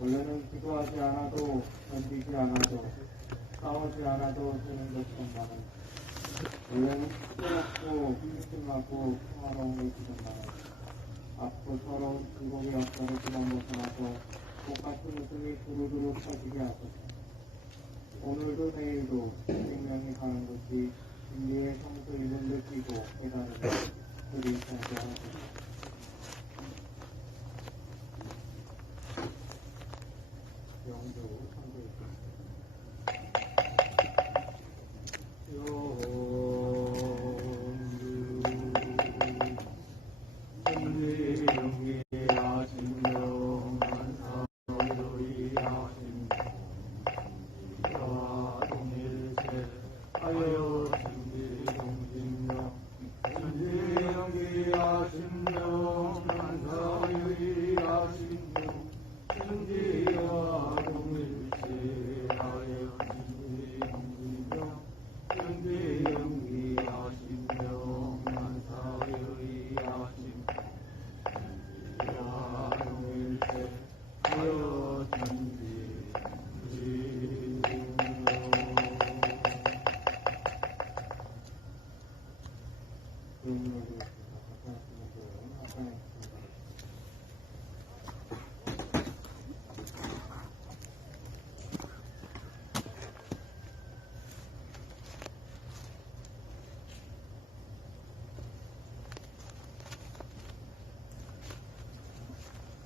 원래는 기도하지 않아도, 견디지 않아도, 싸우지 않아도 되는 것뿐만은, 원래는 시끄럽고 심심하고 평화로운 것뿐만은, 아프고 서러운 즐거움의 역사를 그만 벗어나서 똑같은 웃음이 두루두루 퍼지게 하소서. 오늘도 내일도 생명이 가는 것이 진리의 성수임을 느끼고 깨달으며 그리 살게 하소서. 영조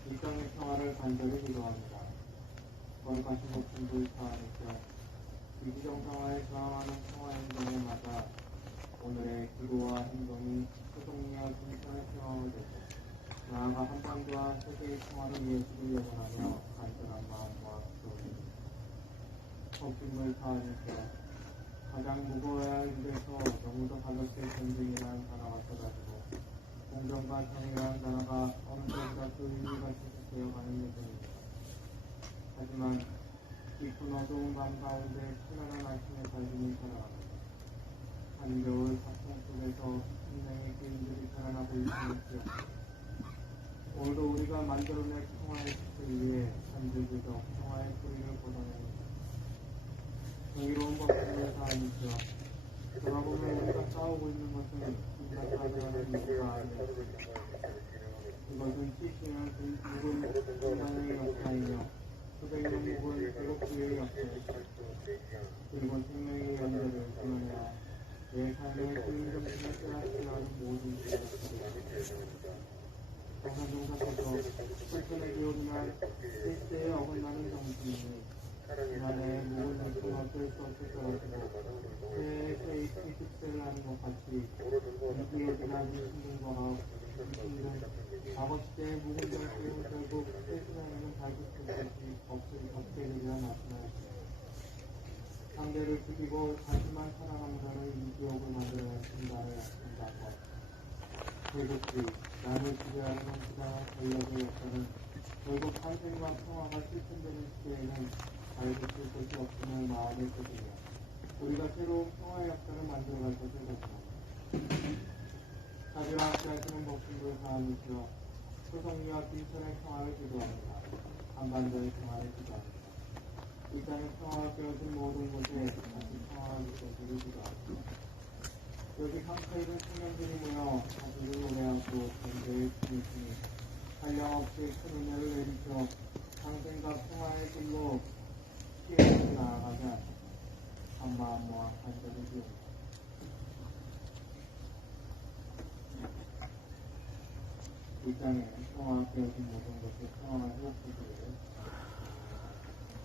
이 땅의 평화를 간절히 기도합니다. 거룩하신 목숨 불사하니까 위기정상화에 저항하는 평화행동에 맞아 오늘의 기도와 행동이 소송리와 김천의 평화가 되고 나아가 한반도와 세계의 평화를 위해서를 영원하며 간절한 마음과 기도합니다. 목숨 불사하니까 가장 무거워야 할 일에서 너무도 가볍게 전쟁이라는 단어가 쏟아지고 공정과 정의라는 단어가 어느 때보다 그 의미가 계속되어가는 예정입니다. 하지만 깊은 어두운 밤 가운데 찬란한 아침의 밝음이 살아갑니다. 한겨울 사통 속에서 생명의 기인들이 살아나고 있으니까 오늘도 우리가 만들어낼 평화의 빛을 위해 잠들기도 평화의 소리를 걷어냅니다. 정의로운 법칙을 다하니까 돌아보면 우리가 싸우고 있는 것은 우리가 가져가는 것과 아니라 이것은 시신을 묵은 인간의 역사이며 수백 년 묵은 기록주의 역사입니다. 그리고 생명의 연대를 끊어내야 내 삶의 주인 정신을 빼앗겨하는 모든 것입니다. 정상종사께서 실천의 기울이나 실제에 어긋나는 정신이 나의 묵은 정신 어쩔 수 없이 떨어지고 새 식세를 하는 것 같이 이기에 지난 신분과 과거 시대의 묵은 정신은 결국 세신하는 자기 뜻이 없게 되리라 말씀하였습니다. 상대를 죽이고 다시만 살아가는 자를 이 지옥을 만들어야 한다는 약속과 결국이 남을 지배하는 형태와 권력의 역사는 결국 탄생과 평화가 실천되는 시대에는 알고 있을 것이 없음을 마음에 새기며 우리가 새로운 평화의 역사를 만들어갈 것을 결정합니다. 자비와 함께 하시는 목숨을 다하면서 소송리와 김천의 평화를 기도합니다. 한반도의 평화를 기도합니다. 이 땅의 평화가 깨어진 모든 곳에 다시 평화가 느껴지기를 기도합니다. 여기 한카이는 청년들이 모여 자기를 노래하고 전대에 부르시니 한량없이 큰 은혜를 내리쳐 상생과 평화의 길로 피해서 나아가게 하시고 한 마음과 간절히 기도합니다. 이 땅에 평화가 깨어진 모든 것에 평화가 회복되기를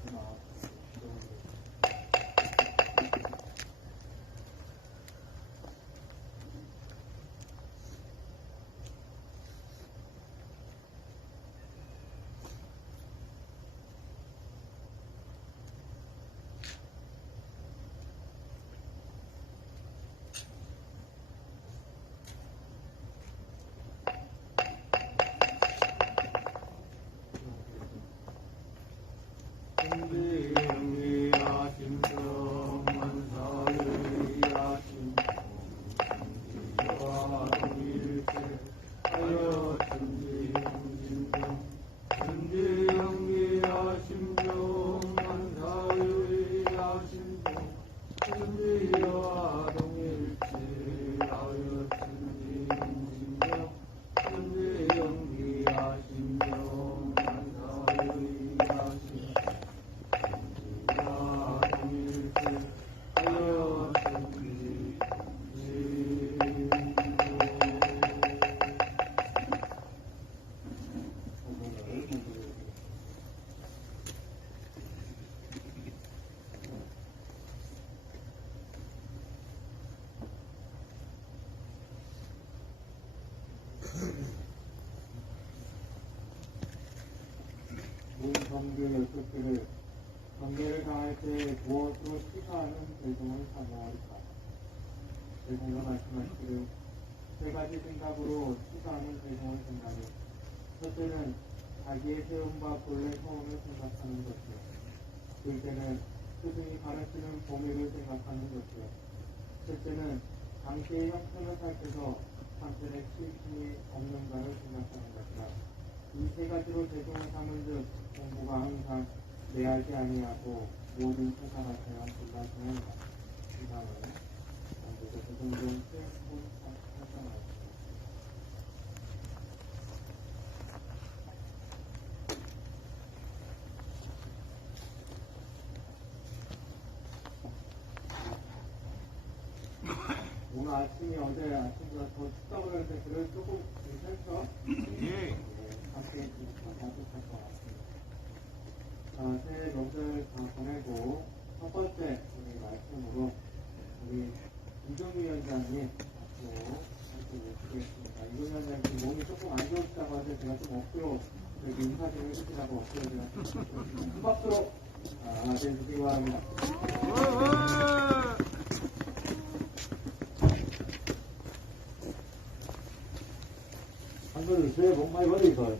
기도합니다. 정규 여쭙기를 정계를 당할 때 무엇으로 시사하는 대종을 사모하리까. 대종과 말씀하시기를 세 가지 생각으로 시사하는 대종을 생각해. 첫째는 자기의 세움과 본래 서움을 생각하는 것이요. 둘째는 스승이 가르치는 범위를 생각하는 것이요. 셋째는 당시의 형편을 살펴서 한편에 실신이 없는가를 생각하는 것이라. 이 세 가지로 대종을 삼은즉 공부가 항상 내알지 아니하고 모든 세상 같아야 불가능합니다. 이 다음은 먼저 대종종 세운 살펴나옵니다. 오늘 아침이 어제 아침보다 더 춥다고 그러는데 그래도 조금 괜찮죠? 네. 함께 따뜻할 것 같습니다. 자, 새해 명절 다 보내고 첫 번째 우리 말씀으로 우리 이정희 위원장님 앞으로 함께 모시겠습니다. 이정희 위원장님 몸이 조금 안 좋으시다고 하는데 제가 좀 억지로 여기 인사 좀 해주시라고 억지로 제가 큰 박수로 맞아주시기 바랍니다. 한번은 새해 복 많이 받으니까.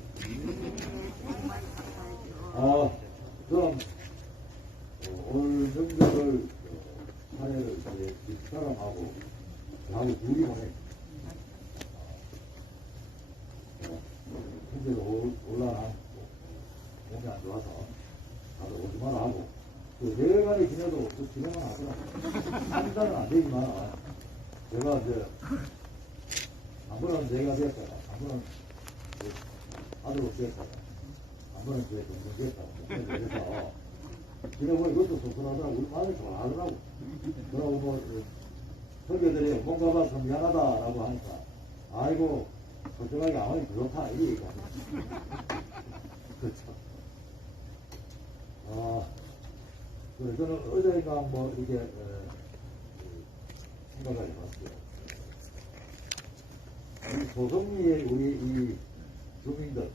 그럼, 오늘 명절을, 사례를 이제 집사람하고, 저하고 둘이 보내. 현재도 올라나, 몸이 안 좋아서, 다들 오지 마라 하고, 내일간에 지내도 그 지내만 하더라고. 한 달은 안 되지만, 제가 이제, 한 번은 내가 됐다가, 한 번은 아들로 됐다가, 한 번은 제 동생 됐다가, 그래서, 지내보니 이것도 속상하더라고. 우리 마음이 좋아하더라고. 그러고 뭐, 설교들이 뭔가 봐서 미안하다라고 하니까, 아이고, 솔직하게 아무리 그렇다, 이 얘기가. 그렇죠. 그래, 저는 어제가 뭐, 이게, 생각을 해봤어요. 소송리의 우리 이 주민들,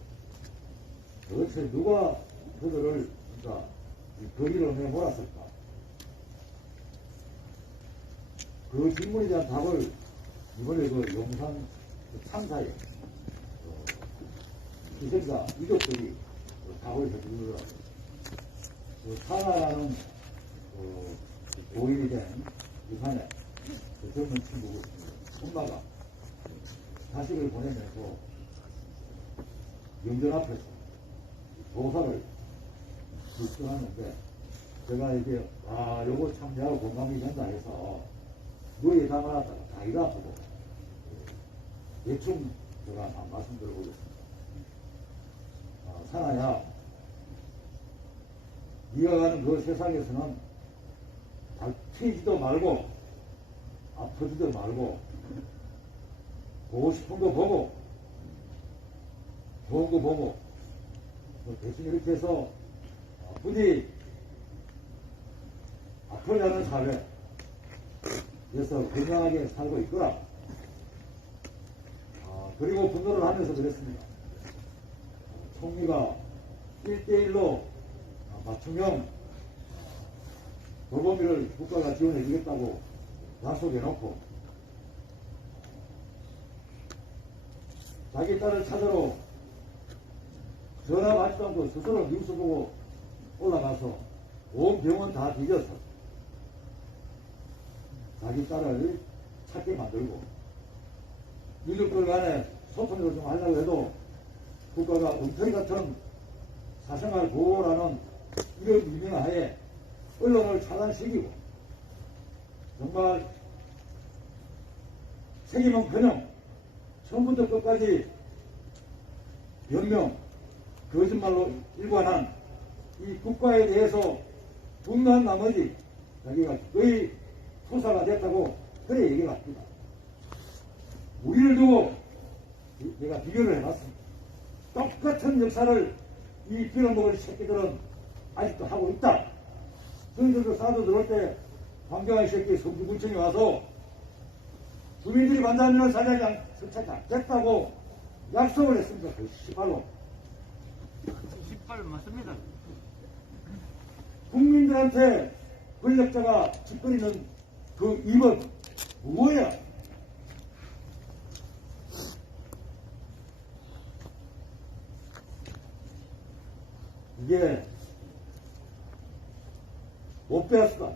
도대체 누가 그들을, 그러니까, 이 거리로 내몰았을까? 그 질문에 대한 답을 이번에 그 용산 참사에, 희생자, 이족들이 답을 해주더라고요. 사나라는, 고인이 된 부산에 그 젊은 친구가 있습니다. 엄마가 자식을 보내면서 영전 앞에서 도사를 불편하는데 제가 이게 요거 참 내가 공감이 된다 해서 누에 담아놨다가 다 일 아프고 대충 제가 한번 말씀드려보겠습니다. 사나야, 네가 가는 그 세상에서는 튀지도 말고 아프지도 말고 보고 싶은 거 보고 좋은 거 보고 대신 이렇게 해서 부디 앞으로 가는 사회 그래서 건강하게 살고 있거라. 그리고 분노를 하면서 그랬습니다. 총리가 1대1로 맞춤형 돌보미를 국가가 지원해 주겠다고 약속해놓고 자기 딸을 찾으러 전화 받지도 않고 스스로 뉴스 보고 올라가서 온 병원 다 뒤져서 자기 딸을 찾게 만들고 민족들 간에 소통을 좀 하려고 해도 국가가 엉터리 같은 사생활 보호라는 이런 유명하에 언론을 차단시키고 정말 책임은커녕 처음부터 끝까지 변명, 거짓말로 일관한 이 국가에 대해서 분노한 나머지 자기가 거의 투사가 됐다고 그래 얘기를 합니다. 우리를 두고 내가 비교를 해봤습니다. 똑같은 역사를 이 빌어먹을 새끼들은 아직도 하고 있다. 저희들도 사도 들어올 때 황교안 새끼 성주군청에 와서 주민들이 만나면 사장이 설치하지 않겠다고 약속을 했습니다. 그 시발로. 맞습니다. 국민들한테 권력자가 짓거리는 그 입은 뭐야? 이게 못 배웠을까?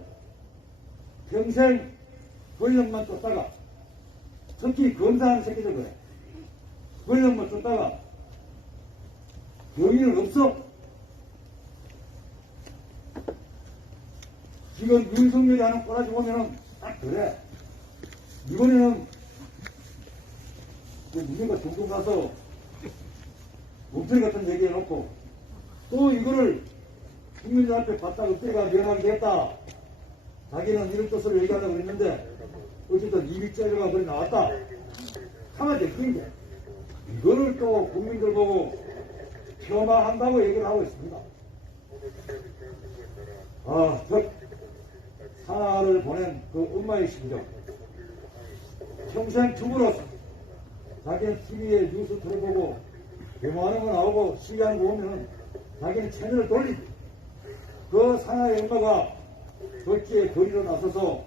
평생 권력만 쫓다가 특히 검사하는 새끼들 그래. 권력만 쫓다가 경위는 없어. 지금 윤석열이 하는 꼬라지 보면은 딱 그래. 이번에는 누군가 종종 가서 몸뚱이 같은 얘기 해놓고 또 이거를 국민들 앞에 봤다가 때가 면하게 했다. 자기는 이런 뜻으로 얘기하려고 그랬는데 어쨌든 입이 째려가 그리 나왔다. 하나 됐으니까 이거를 또 국민들 보고 폄하한다고 얘기를 하고 있습니다. 저 산하를 보낸 그 엄마의 심정. 평생 주부로서 자기는 TV에 뉴스 틀어보고 데모하는 거 나오고 시위하는 거 보면은 자기는 채널을 돌리지. 그 산하의 엄마가 절지에 거리로 나서서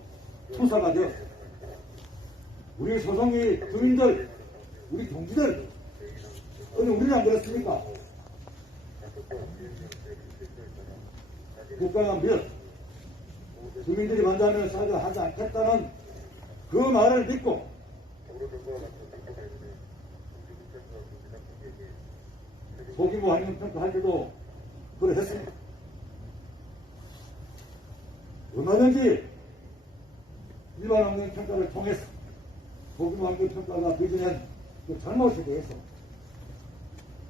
투사가 되었어. 우리 소송이 주민들, 우리 동지들, 어느 우리는 안 그렇습니까? 국가가 믿어. 주민들이 만나면 사과하지 않겠다는 그 말을 믿고 소규모 환경평가 할 때도 그래 했습니다. 얼마든지 일반 환경평가를 통해서 소규모 환경평가가 빚어낸 그 잘못에 대해서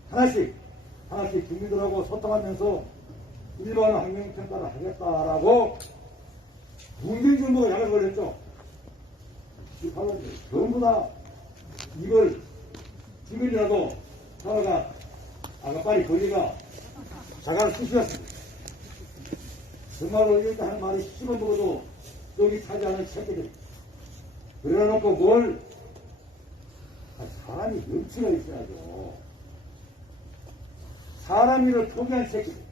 하나씩 주민들하고 소통하면서 일반 환경평가를 하겠다라고 문재인정부가 약을 걸렸죠. 이 발언이 전부 다 이걸 지금이라도 하나가 아가빨리 권리가 자가를 쓰시었습니다. 정말로 이렇게 하는 말이 씹어 먹어도 여기 차지 않은 새끼들. 그래 놓고 뭘 사람이 염치가 있어야죠. 사람 일을 포기한 새끼들.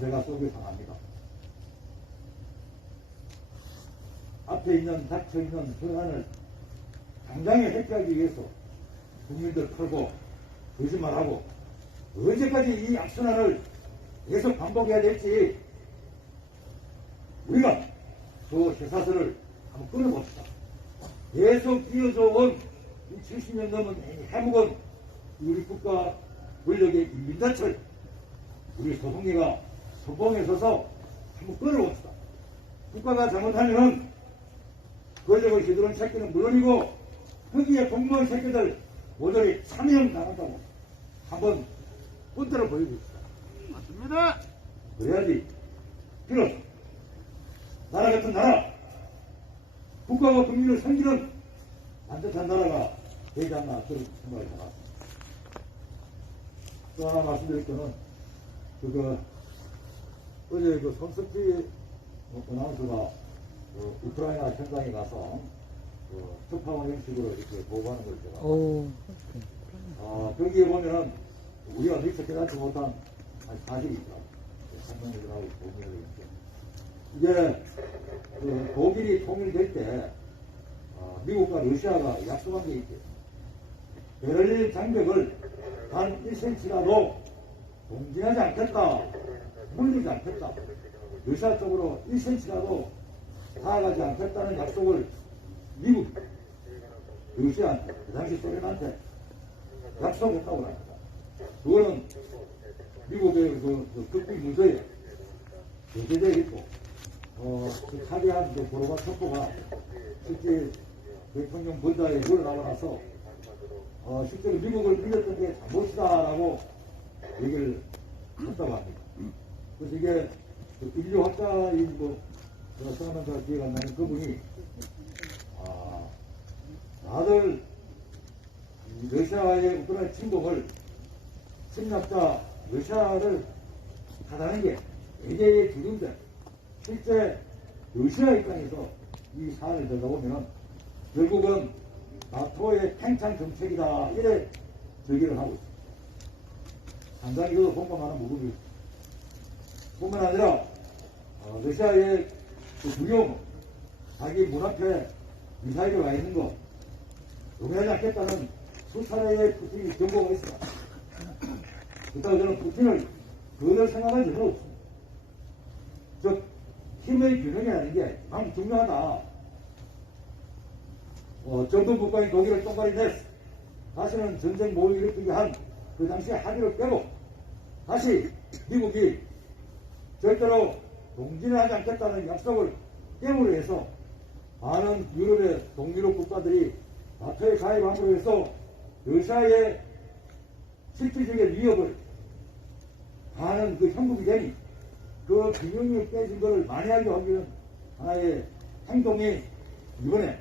제가 속이 상합니다. 앞에 있는 닥쳐있는 현안을 당장에 해결하기 위해서 국민들 털고 거짓말하고 언제까지 이 악순환을 계속 반복해야 될지 우리가 그 쇠사슬을 한번 끊어봅시다. 계속 이어져온 이 70년 넘은 해묵은 우리 국가 권력의 민낯을 우리 소송리가 소봉에 서서 한번 끊어봅시다. 국가가 잘못하면 권력을 휘두른 새끼는 물론이고 거기에 공무원 새끼들 모조리 참여형 나간다고 한번 본때를 보여줍시다. 맞습니다. 그래야지 비로소 나라 같은 나라 국가와 국민을 섬기는 반듯한 나라가 되지 않나 그런 생각이 들었습니다. 또 하나 말씀드릴 거는 어제 손석희 아나운서가 우크라이나 현장에 가서 특파원 형식으로 이렇게 보고하는 걸 제가 거기에 보면은 우리가 미처 깨닫지 못한 사실이 있더라고요. 한명들하고 공유를 이게 독일이 통일될 때 미국과 러시아가 약속한 게 있대요. 베를린 장벽을 단 1cm라도 동진하지 않겠다, 물리지 않겠다, 러시아 쪽으로 1cm라도 다가가지 않겠다는 약속을 미국, 러시아한테, 그 당시 소련한테 약속했다고 합니다. 그거는 미국의 극비 문서에 게재되어 있고, 그 차기한 고르바초프가 실제 대통령 본다에 물러나고 나서, 실제로 미국을 밀렸던 게 잘못이다라고 얘기를 했다고 합니다. 그래서 이게 인류학자인 제가 성함은 기회가 안 나는 그분이, 다들 러시아의 우크라이나 침공을 침략자 러시아를 하다는 게 외계의 주인데 실제 러시아 입장에서 이 사안을 들어보면 결국은 나토의 팽창 정책이다. 이래 저기를 하고 있습니다. 상당히 이것도 공감하는 부분이 있습니다. 뿐만 아니라 러시아의 그 두려움, 자기 문 앞에 미사일이 와 있는 거 용인하지 않겠다는 수차례의 푸틴이 경고가 있습니다. 그렇다고 저는 푸틴을 그걸 생각할 필요 없습니다. 즉 힘의 균형이라는 게 참 중요하다. 정부 국가인 독일을 똥가리 냈어. 다시는 전쟁 모의를 일으키게 한 그 당시의 합의를 깨고 다시 미국이 절대로 동진을 하지 않겠다는 약속을 깨물어 해서 많은 유럽의 동유럽 국가들이 나토에 가입함으로 해서 러시아의 실질적인 위협을 가하는 그 형국이 되니 그 균형이 깨진 것을 만회하게 하기 위한 하나의 행동이 이번에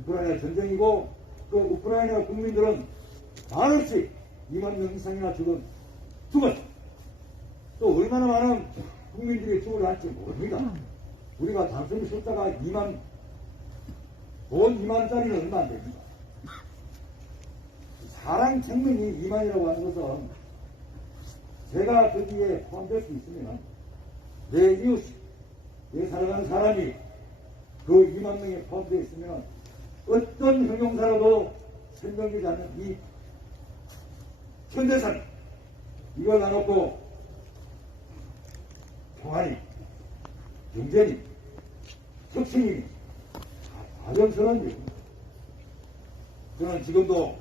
우크라이나 전쟁이고 그 우크라이나 국민들은 말없이 2만 명 이상이나 죽었어. 또 얼마나 많은 국민들이 죽을 할지 모릅니다. 우리가 단순히 숫자가 2만, 돈 2만짜리는 얼마 안 됩니다. 사람 생명이 2만이라고 하는 것은 제가 거기에 포함될 수 있으면 내 이웃, 내 사랑하는 사람이 그 2만 명에 포함되어 있으면 어떤 형용사라도 설명되지 않는 이 현대산 이걸 나놓고 평화니, 경제니, 혁신이니 가정스러운 일입니다. 저는 지금도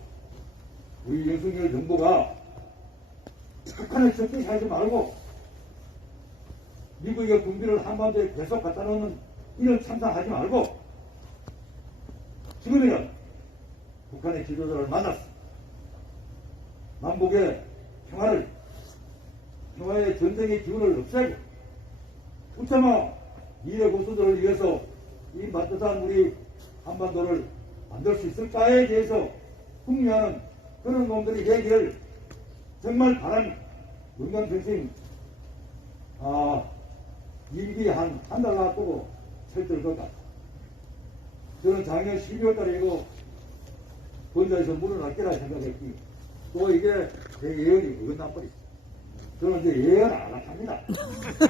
우리 윤석열 정부가 북한을 적게 하지 말고 미국의 군비를 한반도에 계속 갖다 놓는 이런 참상하지 말고 지금이는 북한의 지도자를 만났어. 남북의 평화의 전쟁의 기운을 없애고 웃자마 미래 고수들을 위해서 이 맞듯한 우리 한반도를 만들 수 있을까에 대해서 궁리하는 그런 놈들이 되기를 정말 바랍니다. 문경평생 임기 한 달 놔두고 철들 것 같다. 저는 작년 12월 달에 이거 본사에서 물어날 거라 생각했기 또 이게 제 예언이 어긋난 뻔 있어요. 저는 이제 예언 안 합니다.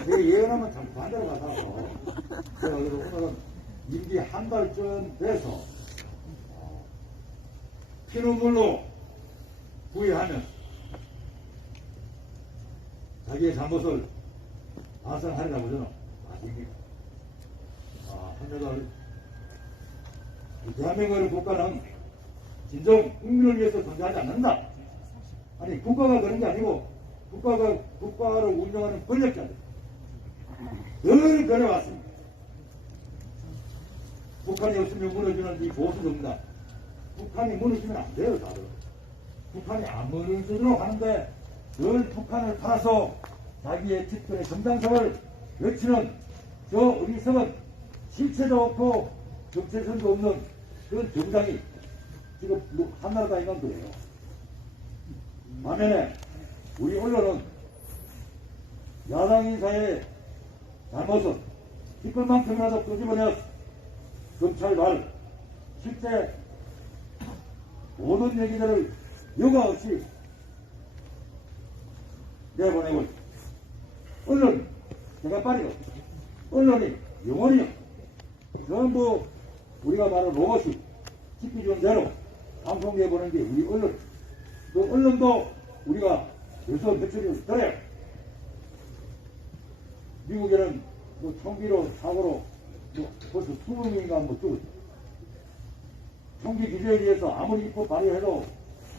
제가 예언하면 참 반대로 가서 제가 오늘은 임기 한 달쯤 돼서 피눈물로 후회하면서 자기의 잘못을 반성하리라고 저는 아십니다. 한여달 대한민국의 국가는 진정 국민을 위해서 존재하지 않는다. 아니 국가가 그런 게 아니고 국가를 운영하는 권력자들 늘 그래왔습니다. 북한이 없으면 무너지는 이 보수정당 북한이 무너지면 안 돼요. 다들 북한이 안 무너지도록 하는데 늘 북한을 팔아서 자기의 집권의 정당성을 외치는 저 어리석은 실체도 없고 정체성도 없는 그런 정당이 지금 한나라당이건 그래요. 반면에 우리 언론은 야당 인사의 잘못은 티끌만큼이라도 끄집어내서 검찰발 실제 모든 얘기들을 여과 없이 내보내고 있습니다. 언론, 제가 빠르고 언론이 영원히 전부 우리가 말하는 로봇이 찍기 좋은 대로 방송에 보는 게 우리 언론. 그 언론도 우리가 벌써 며칠을 들어요. 미국에는 뭐 총기로 사고로 벌써 20명인가 뭐 죽었죠. 총기 규제에 대해서 아무리 입법 발의해도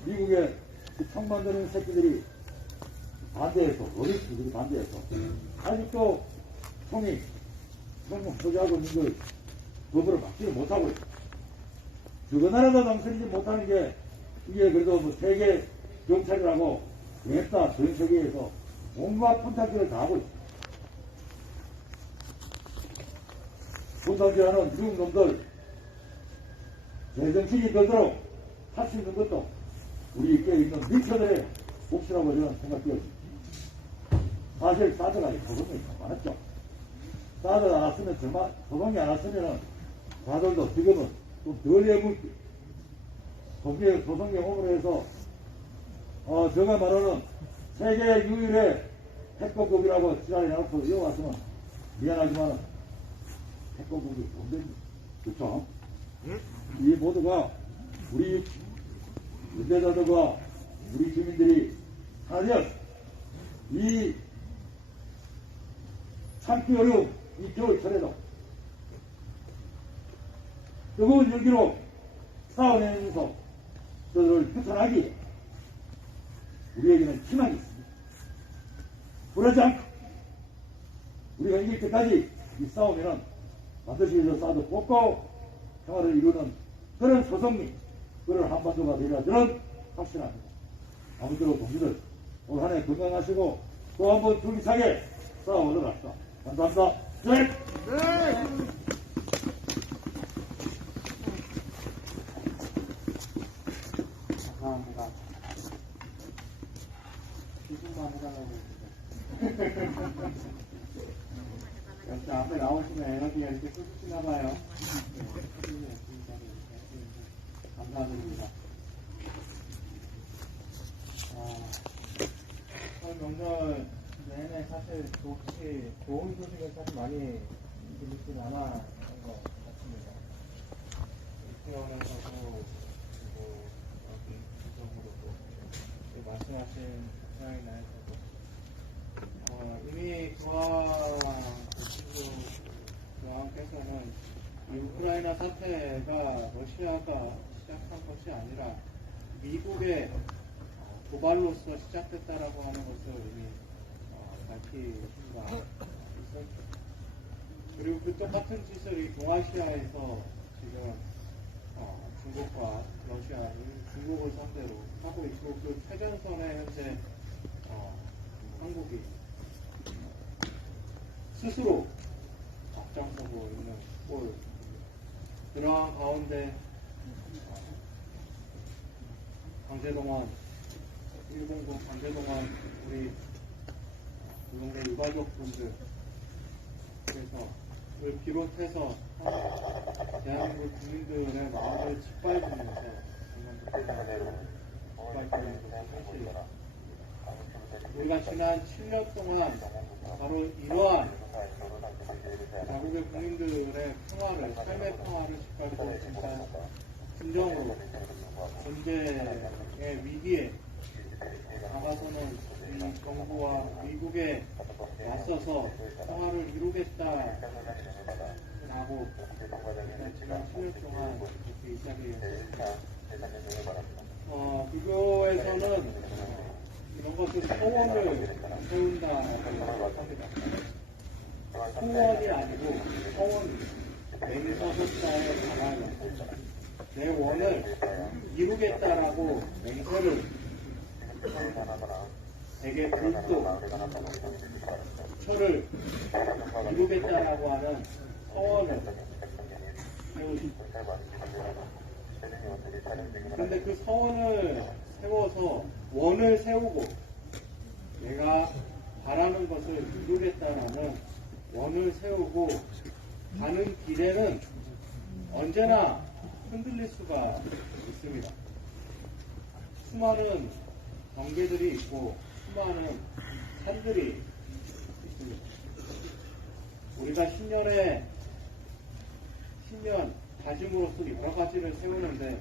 미국의 그 총 만드는 새끼들이 반대해서, 어린이들이 반대해서 아직도 총이 소지하고 있는 걸 법으로 막지를 못하고 있어요. 어느 나라도 망설이지 못하는 게 이게 그래도 뭐 세계 경찰이라고 냈다 전 세계에서 온갖 분탕질을 다 하고 있어요. 분탕질하는 미국 놈들 제정신이 들도록 할 수 있는 것도 우리 있게 있는 미처들의 몫이라고 저는 생각되었습니다. 사실 사드가 소송이 많았죠. 사드 안 왔으면 정말 소송이 안 왔으면은 사들도 지금은 좀 덜 해물기 조성 경험으로 해서 제가 말하는 세계 유일의 태권국이라고 지난해 나눠서 이어왔으면 미안하지만 태권국이 뭔데? 그렇죠? 이 모두가 우리 운전자들과 우리 주민들이 하면 이 참기 어려운 이 겨울철에도 뜨거운 열기로 싸워내면서 그들을 헤쳐나기 우리에게는 희망이 있습니다. 그러지 않고 우리가 이길 때까지 이 싸우면은 반드시 저 싸도 뽑고 평화를 이루는 그런 소성리, 그런 한반도가 되리라 저는 확신합니다. 아무쪼록 동지들 올 한 해 건강하시고 또 한번 줄기차게 싸워보도록 합시다. 감사합니다. 네. 감사합니다. 기준만 해달라고 했는데. 역시 앞에 나오시면 에너지가 이렇게 쏟으시나 봐요. 감사드립니다. 설 명절 내내 사실 좋은 소식을 사실 많이 들리진 않았던 것 같습니다. 이태원에서도 그리고 여기 이쪽으로도 말씀하신 우크라이나에서도 이미 저항께서는 이 우크라이나 사태가 러시아가 시작한 것이 아니라 미국의 도발로서 시작됐다라고 하는 것을 이미 밝힌 바 있었죠. 그리고 그 똑같은 짓을 이 동아시아에서 지금 중국과 러시아는 중국을 상대로 하고 있고 그 최전선에 현재 한국이 스스로 앞장서고 있는 꼴 그러한 가운데 강제동원 일본군 강제동원 우리 노동계 유가족분들 그래서 를 비롯해서 대한민국 국민들의 마음을 짓밟으면서 우리가 지난 7년 동안 바로 이러한 자국의 국민들의 평화를, 삶의 평화를 짓밟고 진짜 진정으로 존재의 위기에 나가서는 이 정부와 미국에 맞서서 평화를 이루겠다라고 지난 7년 동안 이렇게 이 자리에서 비교에서는 이런 것들 소원을 세운다고 합니다. 소원이 아니고 소원 맹서설자에 관하여 내 원을 이루겠다라고 맹세를 대개 불도 초를 이루겠다라고 하는 서원을 세우십니다. 그런데 그 서원을 세워서 원을 세우고 내가 바라는 것을 이루겠다라는 원을 세우고 가는 길에는 언제나 흔들릴 수가 있습니다. 수많은 경계들이 있고 수많은 산들이 있습니다. 우리가 10년 다짐으로서 여러 가지를 세우는데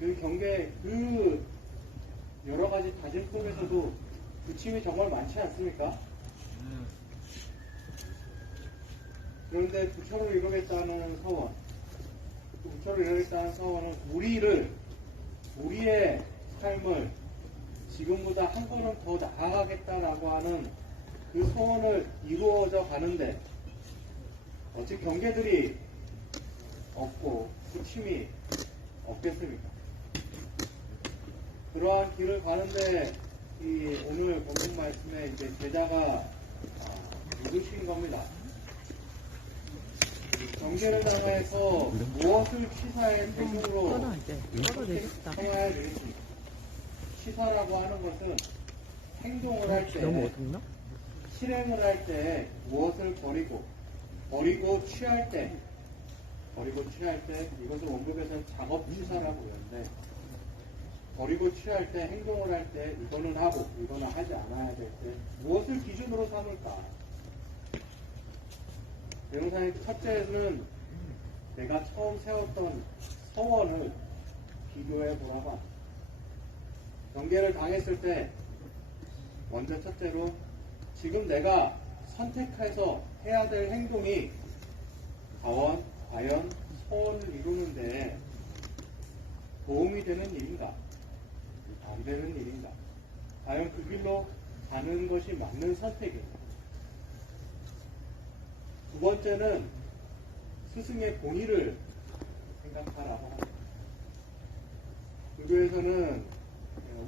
그 여러 가지 다짐 속에서도 부침이 정말 많지 않습니까? 그런데 부처를 이루겠다는 서원, 그 부처를 이루겠다는 서원은 우리의 삶을 지금보다 한 걸음 더 나아가겠다라고 하는 그 소원을 이루어져 가는데 어찌 경계들이 없고 부침이 없겠습니까? 그러한 길을 가는데 오늘 본문 말씀에 이제 제자가 누구신 겁니다. 경계를 당해서 무엇을 치사의 태중으로 해야 되겠습니까? 치사라고 하는 것은 행동을 할 때, 실행을 할 때 무엇을 버리고 취할 때 이것을 원급에서 작업치사라고 하는데 버리고 취할 때, 행동을 할 때 이거는 하고 이거는 하지 않아야 될 때 무엇을 기준으로 삼을까? 대명사의 첫째는 내가 처음 세웠던 서원을 비교해 보라고. 경계를 당했을 때 먼저 첫째로 지금 내가 선택해서 해야 될 행동이 과연 서원을 이루는데 도움이 되는 일인가? 안 되는 일인가? 과연 그 길로 가는 것이 맞는 선택인가? 두 번째는 스승의 본의를 생각하라고 합니다.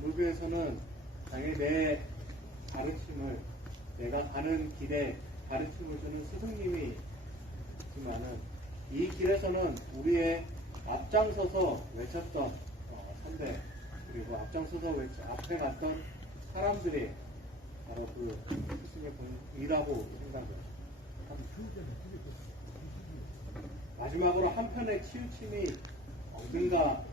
불교에서는 당연히 내 가르침을, 내가 가는 길에 가르침을 주는 스승님이 있지만은 이 길에서는 우리의 앞장서서 외쳤던 선배, 그리고 앞장서서 앞에 갔던 사람들이 바로 그 스승의 본의라고 생각해요. 마지막으로 한편의 치우침이 언젠가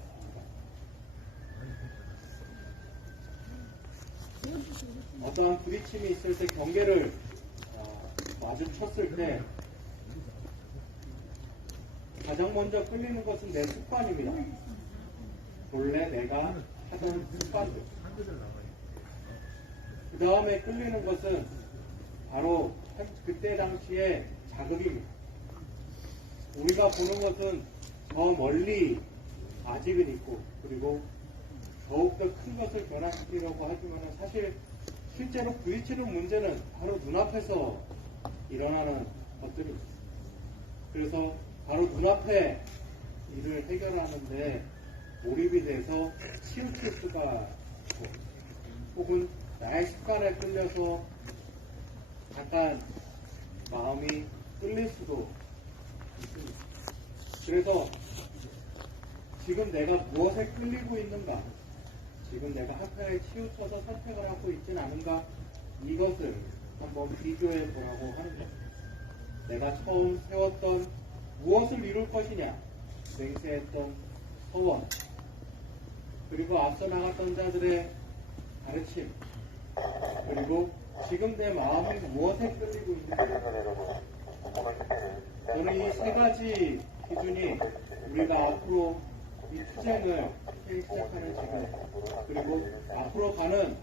어떠한 부딪힘이 있을 때, 경계를 마주쳤을 때 가장 먼저 끌리는 것은 내 습관입니다. 본래 내가 하던 습관들. 그 다음에 끌리는 것은 바로 그때 당시의 자극입니다. 우리가 보는 것은 저 멀리 아직은 있고, 그리고 더욱더 큰 것을 변화시키려고 하지만 사실 실제로 부딪히는 문제는 바로 눈앞에서 일어나는 것들입니다. 그래서 바로 눈앞에 일을 해결하는데 몰입이 돼서 치우칠 수가 있고, 혹은 나의 습관에 끌려서 잠깐 마음이 끌릴 수도 있습니다. 그래서 지금 내가 무엇에 끌리고 있는가, 지금 내가 한편에 치우쳐서 선택을 하고 있진 않은가, 이것을 한번 비교해 보라고 하는 겁니다. 내가 처음 세웠던 무엇을 이룰 것이냐, 맹세했던 서원, 그리고 앞서 나갔던 자들의 가르침, 그리고 지금 내 마음이 무엇에 끌리고 있는가. 저는 이 세 가지 기준이 우리가 앞으로 이 투쟁을 시작하는 지금, 그리고 앞으로 가는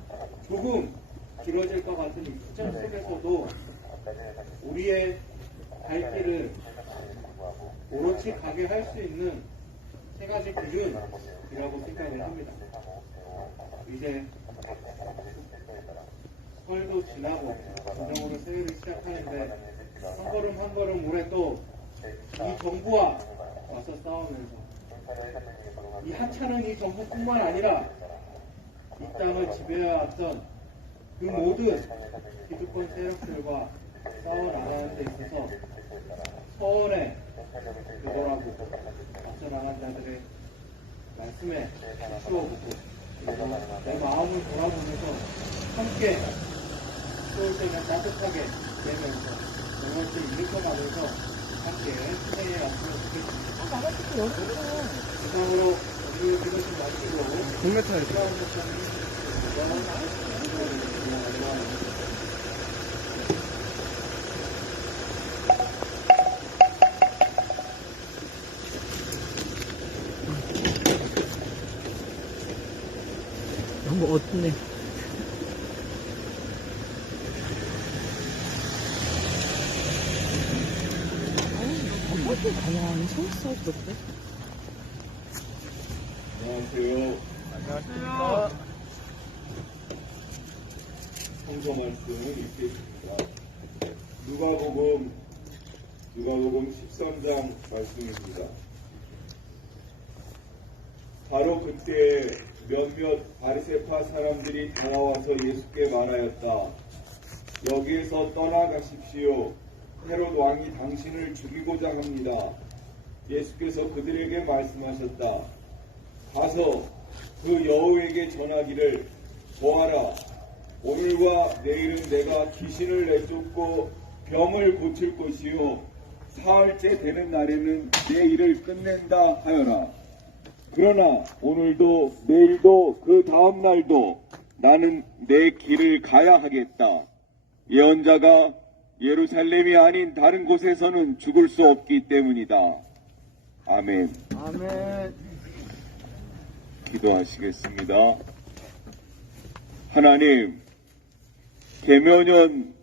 조금 길어질 것 같은 이 투쟁 속에서도 우리의 갈 길을 오롯이 가게 할 수 있는 세 가지 기준이라고 생각을 합니다. 이제 설도 지나고 진정으로 새해를 시작하는데 한 걸음 한 걸음 올해 또 이 정부와 와서 싸우면서, 이 하찮은 이 정부뿐만 아니라 이 땅을 지배해왔던 그 모든 기득권 세력들과 싸워나가는 데 있어서 서원에 되돌아보고 앞서 나간 자들의 말씀에 비추어보고, 그리고 내 마음을 돌아보면서 함께 추울 때는 따뜻하게 되면서 영월 때 일으켜가면서 함께 투쟁해 왔으면 좋겠습니다. 이상으로 오늘 이것을 마치고 동메탈 너무 어둡네. 가만히 서 있어, 그렇게. 안녕하세요. 안녕하세요. 성서 말씀을 읽겠습니다. 누가복음 13장 말씀입니다. 바로 그때 몇몇 바리새파 사람들이 다가와서 예수께 말하였다. 여기에서 떠나가십시오. 헤롯 왕이 당신을 죽이고자 합니다. 예수께서 그들에게 말씀하셨다. 가서 그 여우에게 전하기를, 보아라, 오늘과 내일은 내가 귀신을 내쫓고 병을 고칠 것이요 사흘째 되는 날에는 내 일을 끝낸다 하여라. 그러나 오늘도 내일도 그 다음날도 나는 내 길을 가야 하겠다. 예언자가 예루살렘이 아닌 다른 곳에서는 죽을 수 없기 때문이다. 아멘. 아멘. 기도하시겠습니다. 하나님, 개묘년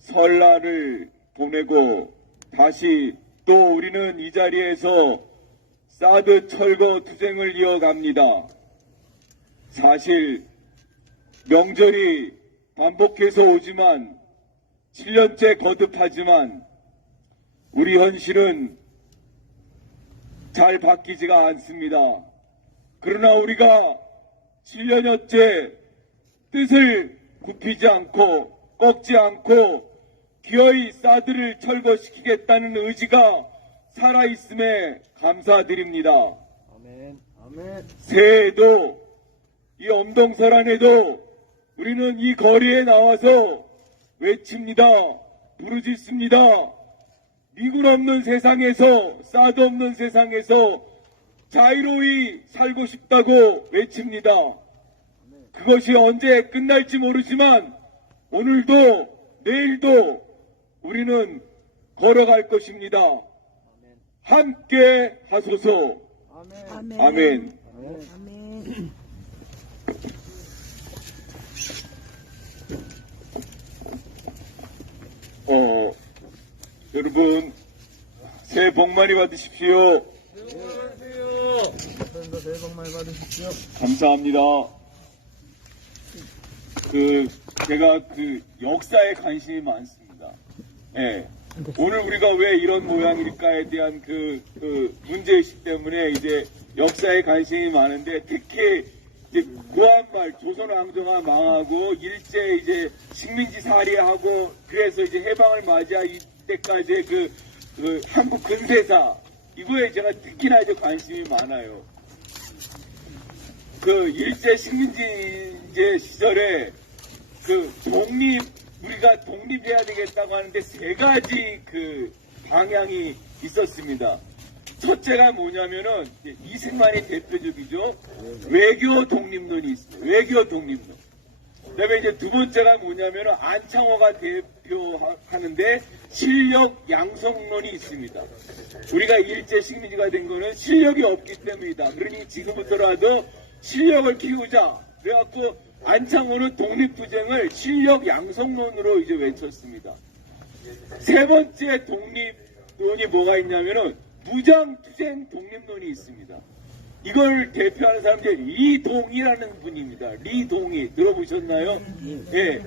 설날을 보내고 다시 또 우리는 이 자리에서 사드 철거 투쟁을 이어갑니다. 사실 명절이 반복해서 오지만 7년째 거듭하지만 우리 현실은 잘 바뀌지가 않습니다. 그러나 우리가 7년여째 뜻을 굽히지 않고 꺾지 않고 기어이 사드를 철거시키겠다는 의지가 살아있음에 감사드립니다. 아멘. 아멘. 새해에도 이 엄동설안에도 우리는 이 거리에 나와서 외칩니다. 부르짖습니다. 미군 없는 세상에서 사드 없는 세상에서 자유로이 살고 싶다고 외칩니다. 그것이 언제 끝날지 모르지만 오늘도 내일도 우리는 걸어갈 것입니다. 함께 하소서. 아멘. 아멘. 아멘. 여러분 새해 복 많이 받으십시오. 여러분도 새해 복 많이 받으십시오. 감사합니다. 제가 역사에 관심이 많습니다. 예. 오늘 우리가 왜 이런 모양일까에 대한 문제의식 때문에 이제 역사에 관심이 많은데 특히 이제 고한말 조선왕조가 망하고 일제 이제 식민지 살해하고 그래서 이제 해방을 맞이한 이때까지의 한국 근세사 이거에 제가 특히나 이제 관심이 많아요. 일제 식민지 이제 시절에 우리가 독립해야 되겠다고 하는데 세 가지 방향이 있었습니다. 첫째가 뭐냐면은 이승만이 대표적이죠. 외교 독립론이 있습니다. 외교 독립론. 그다음에 이제 두 번째가 뭐냐면은 안창호가 대표하는데 실력 양성론이 있습니다. 우리가 일제 식민지가 된 거는 실력이 없기 때문이다. 그러니 지금부터라도 실력을 키우자. 그래갖고 안창호는 독립투쟁을 실력 양성론으로 이제 외쳤습니다. 세 번째 독립론이 뭐가 있냐면은 무장투쟁 독립론이 있습니다. 이걸 대표하는 사람들이 리동이라는 분입니다. 리동이 들어보셨나요? 예.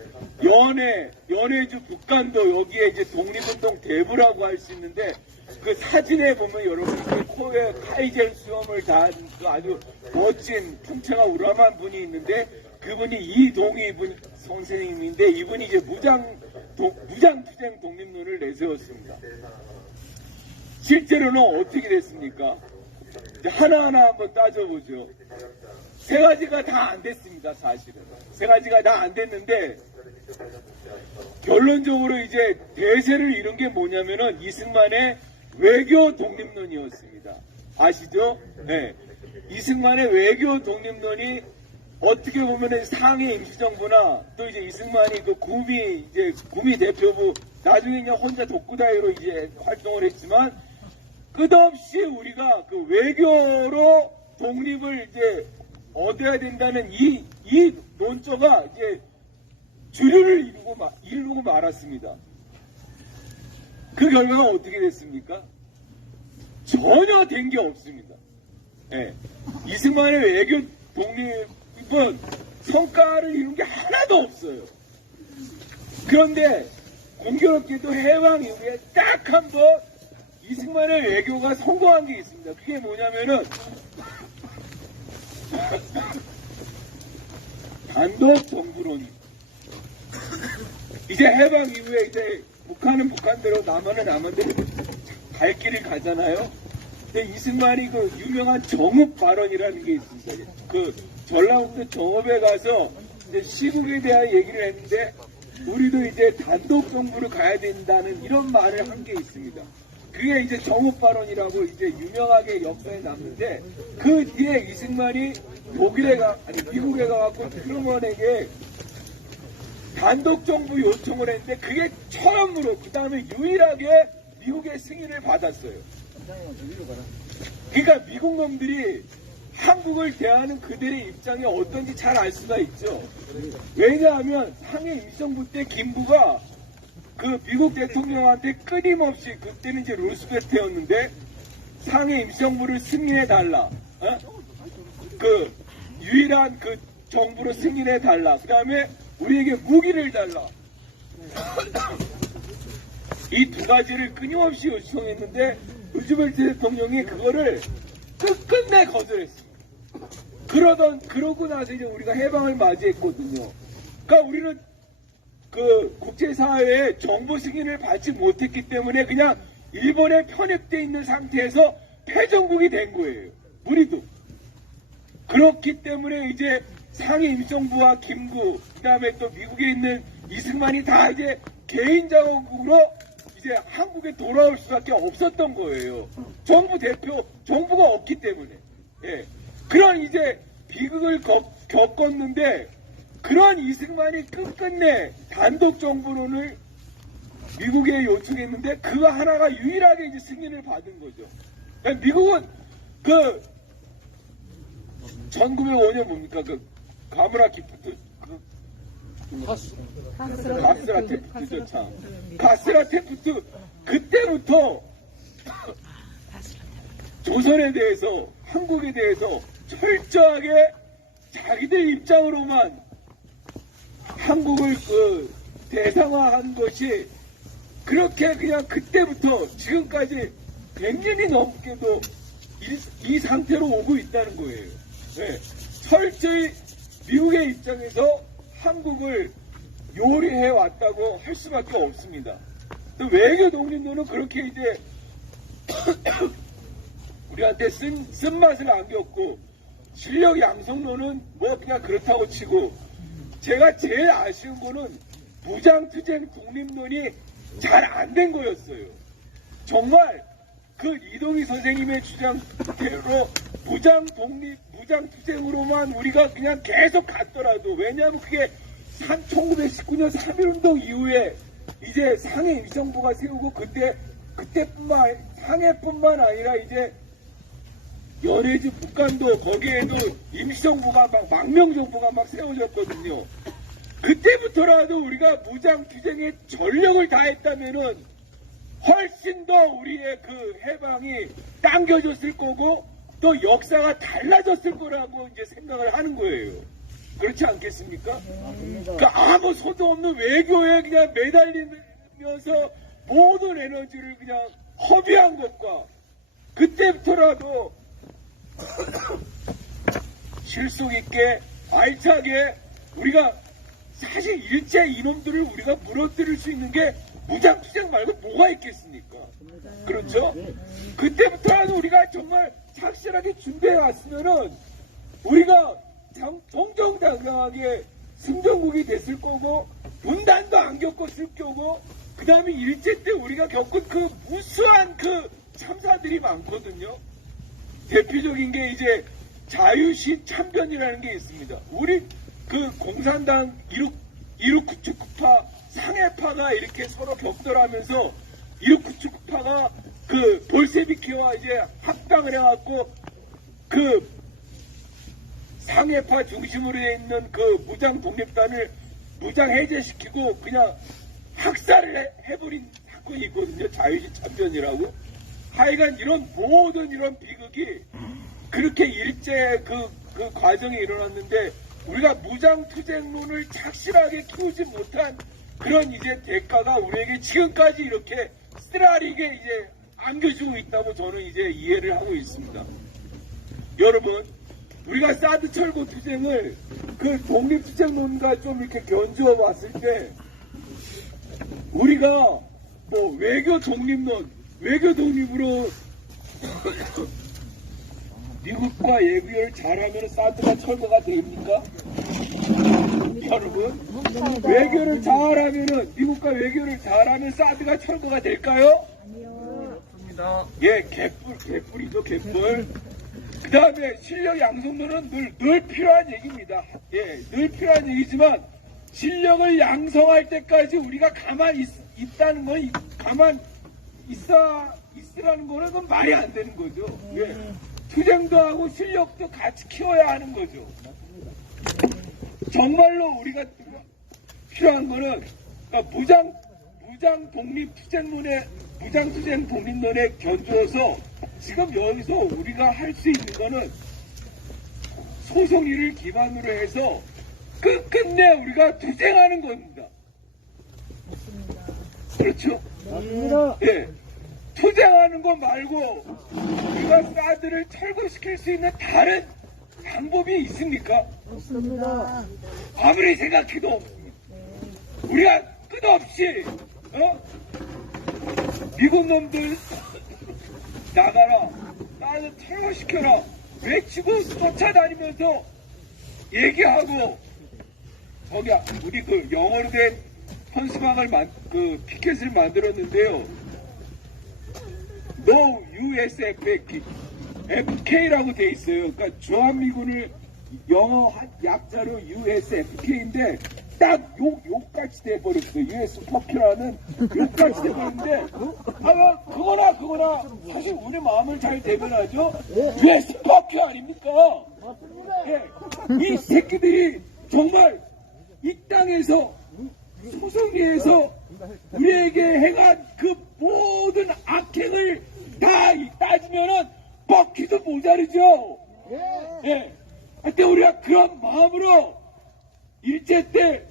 연해주 북한도 여기에 이제 독립운동 대부라고 할 수 있는데 그 사진에 보면 여러분들 코에 카이젤 수염을 다한 아주 멋진 풍채가 우람한 분이 있는데 그분이 이동희 선생님인데 이분이 이제 무장투쟁 독립론을 내세웠습니다. 실제로는 어떻게 됐습니까? 이제 하나하나 한번 따져보죠. 세 가지가 다 안 됐습니다, 사실은. 세 가지가 다 안 됐는데, 결론적으로 이제 대세를 이룬 게 뭐냐면은 이승만의 외교 독립론이었습니다. 아시죠? 네. 이승만의 외교 독립론이 어떻게 보면은 상해 임시정부나 또 이제 이승만이 구미 대표부 나중에 그냥 혼자 독구다이로 이제 활동을 했지만 끝없이 우리가 외교로 독립을 이제 얻어야 된다는 이 논조가 이제 주류를 이루고 말았습니다. 그 결과가 어떻게 됐습니까? 전혀 된 게 없습니다. 네. 이승만의 외교 독립은 성과를 이룬 게 하나도 없어요. 그런데 공교롭게도 해방 이후에 딱 한 번 이승만의 외교가 성공한 게 있습니다. 그게 뭐냐면은 단독 정부론입니다. 이제 해방 이후에 이제 북한은 북한대로 남한은 남한대로 갈 길을 가잖아요. 근데 이승만이 유명한 정읍 발언이라는 게 있습니다. 전라북도 정읍에 가서 이제 시국에 대한 얘기를 했는데 우리도 이제 단독 정부를 가야 된다는 이런 말을 한 게 있습니다. 그게 이제 정읍 발언이라고 이제 유명하게 역사에 남는데, 그 뒤에 이승만이 미국에 가갖고 트루먼에게 단독 정부 요청을 했는데, 그게 처음으로, 그 다음에 유일하게 미국의 승인을 받았어요. 그러니까 미국 놈들이 한국을 대하는 그들의 입장이 어떤지 잘 알 수가 있죠. 왜냐하면 상해 임시정부 때 김부가 그 미국 대통령한테 끊임없이, 그때는 이제 루스베트였는데, 상해 임시정부를 승인해달라. 그 유일한 그 정부로 승인해달라. 그 다음에 우리에게 무기를 달라. 이 두 가지를 끊임없이 요청했는데, 루즈벨트 대통령이 그거를 끝끝내 거절했습니다. 그러고 나서 이제 우리가 해방을 맞이했거든요. 그러니까 우리는 그 국제사회에 정부 승인을 받지 못했기 때문에 그냥 일본에 편입되어 있는 상태에서 패전국이 된 거예요. 우리도. 그렇기 때문에 이제 상해 임시정부와 김구, 그 다음에 또 미국에 있는 이승만이 다 이제 개인 자국으로 이제 한국에 돌아올 수밖에 없었던 거예요. 정부가 없기 때문에. 예. 그런 이제 비극을 겪었는데, 그런 이승만이 끝끝내 단독 정부론을 미국에 요청했는데, 그거 하나가 유일하게 이제 승인을 받은 거죠. 그러니까 미국은 1905년 뭡니까? 가무라 기프트, 가스라 테프트죠, 참. 가스라 테프트, 그때부터 조선에 대해서, 한국에 대해서 철저하게 자기들 입장으로만 한국을 대상화한 것이, 그렇게 그냥 그때부터 지금까지 100년이 넘게도 이 상태로 오고 있다는 거예요. 네. 철저히 미국의 입장에서 한국을 요리해 왔다고 할 수밖에 없습니다. 또 외교 독립론은 그렇게 이제 우리한테 쓴맛을 안겼고, 실력 양성론은 뭐 그냥 그렇다고 치고, 제가 제일 아쉬운 거는 무장투쟁 독립론이 잘 안 된 거였어요. 정말 그 이동희 선생님의 주장대로 무장투쟁으로만 우리가 그냥 계속 갔더라도, 왜냐하면 그게 1919년 3.1운동 이후에 이제 상해 임시정부가 세우고, 상해뿐만 아니라 이제 연해주 북한도 거기에도 임시정부가 망명정부가 막 세워졌거든요. 그때부터라도 우리가 무장투쟁에 전력을 다했다면은 훨씬 더 우리의 그 해방이 당겨졌을 거고, 또 역사가 달라졌을 거라고 이제 생각을 하는 거예요. 그렇지 않겠습니까? 그러니까 아무 소도 없는 외교에 그냥 매달리면서 모든 에너지를 그냥 허비한 것과, 그때부터라도 실속 있게 알차게 우리가, 사실 일제 이놈들을 우리가 무너뜨릴 수 있는 게 무장투쟁 말고 뭐가 있겠습니까? 그렇죠? 그때부터라도 우리가 정말 착실하게 준비해 왔으면은 우리가 정정당당하게 승전국이 됐을 거고, 분단도 안 겪었을 거고, 그 다음에 일제 때 우리가 겪은 그 무수한 그 참사들이 많거든요. 대표적인 게 이제 자유시 참변이라는 게 있습니다. 우리 그 공산당 이루쿠츠크파, 상해파가 이렇게 서로 격돌하면서 이루쿠츠크파가 그 볼세비키와 이제 합당을 해갖고 그 상해파 중심으로 있는 그 무장 독립단을 무장 해제시키고 그냥 학살을 해버린 사건이 있거든요. 자유시 참변이라고. 하여간 이런 모든 이런 비극이 그렇게 일제 그 과정이 일어났는데, 우리가 무장투쟁론을 착실하게 키우지 못한 그런 이제 대가가 우리에게 지금까지 이렇게 쓰라리게 이제 안겨주고 있다고 저는 이제 이해를 하고 있습니다. 여러분, 우리가 사드 철거 투쟁을 그 독립투쟁론과 좀 이렇게 견주어 봤을 때, 우리가 뭐 외교 독립으로 미국과 외교를 잘하면 사드가 철거가 됩니까? 여러분, 외교를 잘하면은, 미국과 외교를 잘하면 사드가 철거가 될까요? 맞습니다. 예, 개뿔이죠, 개뿔. 그 다음에 실력 양성도는 늘 필요한 얘기입니다. 예, 늘 필요한 얘기지만, 실력을 양성할 때까지 우리가 가만히 있다는 건, 있으라는 거는 그건 말이 안 되는 거죠. 예. 투쟁도 하고 실력도 같이 키워야 하는 거죠. 정말로 우리가 필요한 거는, 그러니까 무장투쟁 독립론에 견주어서 지금 여기서 우리가 할 수 있는 거는 소송위를 기반으로 해서 끝끝내 우리가 투쟁하는 겁니다. 그렇죠? 맞습니다. 예. 투쟁하는 거 말고 우리가 사드를 철거시킬 수 있는 다른 방법이 있습니까? 없습니다. 아무리 생각해도 없습니다. 우리가 끝없이 미국 놈들 나가라, 나를 퇴화시켜라 외치고 쫓아다니면서 얘기하고, 저기 우리 그 영어로 된 현수막을 피켓을 만들었는데요. No USFK라고 돼 있어요. 그러니까 주한미군을 영어 약자로 USFK인데 딱 욕같이 돼버렸어요. USFK라는 욕같이 돼버렸는데, 그거나 사실 우리 마음을 잘 대변하죠. USFK 아닙니까? 예, 이 새끼들이 정말 이 땅에서 소송위에서 우리에게 행한 그 모든 악행을 다 따지면은 뻑기도 모자르죠. 예. 하여튼 우리가 그런 마음으로 일제 때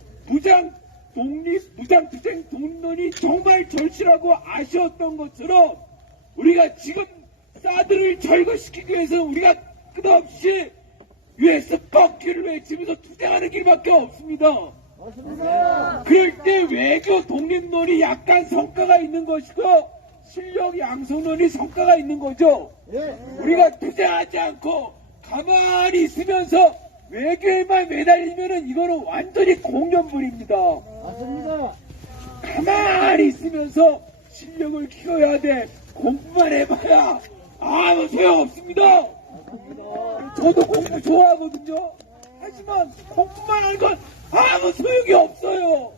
무장투쟁 독립론이 정말 절실하고 아쉬웠던 것처럼 우리가 지금 사드를 절거시키기 위해서 우리가 끝없이 US 뻑기를 외치면서 투쟁하는 길밖에 없습니다. 그럴 때 외교 독립론이 약간 성과가 있는 것이고 실력 양성론이 성과가 있는 거죠. 우리가 투쟁하지 않고 가만히 있으면서 외교에만 매달리면은 이거는 완전히 공연불입니다. 맞습니다. 가만히 있으면서 실력을 키워야 돼. 공부만 해봐야 아무 소용없습니다. 저도 공부 좋아하거든요. 하지만 공부만 하는 건 아무 소용이 없어요.